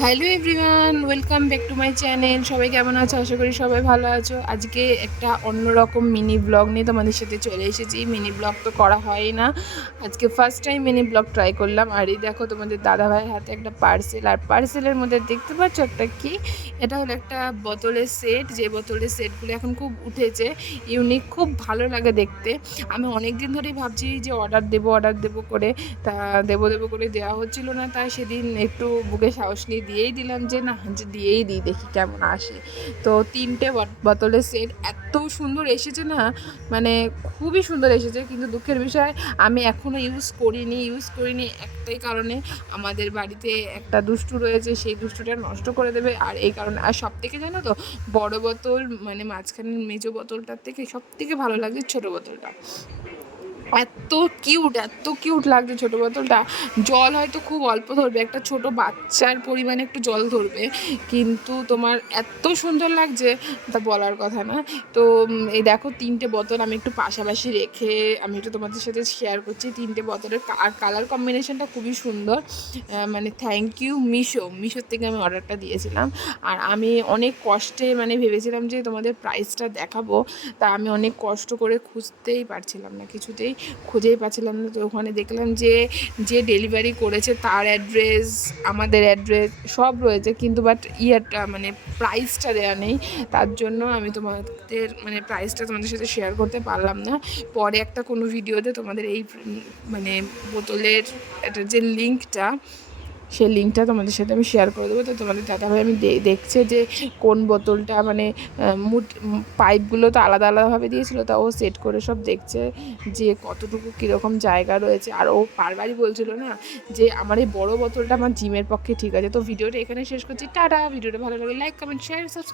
Hello everyone, welcome back to my channel. সবাই কেমন আছো? আশা করি সবাই ভালো আছো। আজকে একটা অন্যরকম মিনি ব্লগ নিয়ে তোমাদের সাথে চলে এসেছি। মিনি ব্লগ তো করা হয় না, আজকে first time mini blog try করলাম। আর এই দেখো তোমাদের দাদাভাইয়ের হাতে একটা পার্সেল, আর পার্সেলের মধ্যে দেখতে পাচ্ছ একটা কি, এটা হলো একটা বোতলের সেট। যে বোতলের সেটগুলো এখন খুব উঠেছে, ইউনিক, খুব ভালো লাগে দেখতে। আমি অনেক দিন ধরেই ভাবছি যে অর্ডার দেবো করে, তা দেবো করে দেওয়া হচ্ছিল না। তাই সেদিন একটু বুকে সাহস নিয়ে দিয়েই দিলাম যে না, যে দিয়েই দিই, দেখি কেমন আসে। তো 3টে বোতলের সেট এত সুন্দর এসেছে না, মানে খুবই সুন্দর এসেছে। কিন্তু দুঃখের বিষয়, আমি এখনও ইউজ করিনি একটাই কারণে, আমাদের বাড়িতে একটা দুষ্টু রয়েছে, সেই দুষ্টুটা নষ্ট করে দেবে। আর এই কারণে, আর সব থেকে জানো তো, বড় বোতল মানে মাঝখানের মেজো বোতলটার থেকে সব থেকে ভালো লাগে ছোটো বোতলটা। এত কিউট লাগছে ছোটো বোতলটা। জল হয়তো খুব অল্প ধরবে, একটা ছোট বাচ্চার পরিমাণে একটু জল ধরবে, কিন্তু তোমার এত সুন্দর লাগছে তা বলার কথা না। তো এই দেখো 3টে বোতল আমি একটু পাশাপাশি রেখে আমি একটু তোমাদের সাথে শেয়ার করছি। 3টে বোতলের আর কালার কম্বিনেশনটা খুবই সুন্দর। মানে থ্যাংক ইউ মিশোর থেকে আমি অর্ডারটা দিয়েছিলাম। আর আমি অনেক কষ্টে মানে ভেবেছিলাম যে তোমাদের প্রাইসটা দেখাবো, তা আমি অনেক কষ্ট করে খুঁজতেই পারছিলাম না, কিছুতেই খুঁজেই পাচ্ছিলাম না। তো ওখানে দেখলাম যে যে ডেলিভারি করেছে তার অ্যাড্রেস, আমাদের অ্যাড্রেস সব রয়েছে, কিন্তু বাট ইয়ারটা মানে প্রাইসটা দেওয়া নেই। তার জন্য আমি তোমাদের মানে প্রাইসটা তোমাদের সাথে শেয়ার করতে পারলাম না। পরে একটা কোনো ভিডিওতে তোমাদের এই মানে বোতলের একটা যে লিঙ্কটা, সেই লিঙ্কটা তোমাদের সাথে আমি শেয়ার করে দেবো। তো তোমাদের দাদাভাই আমি দেখছে যে কোন বোতলটা মানে পাইপগুলো তো আলাদা আলাদাভাবে দিয়েছিলো, তা ও সেট করে সব দেখছে যে কতটুকু কীরকম জায়গা রয়েছে। আর ও বারবারই বলছিল না যে আমার এই বড়ো বোতলটা আমার জিমের পক্ষে ঠিক আছে। তো ভিডিওটা এখানে শেষ করছি, টাটা। ভিডিওটা ভালো লাগে লাইক, কমেন্ট, শেয়ার, সাবস্ক্রাইব।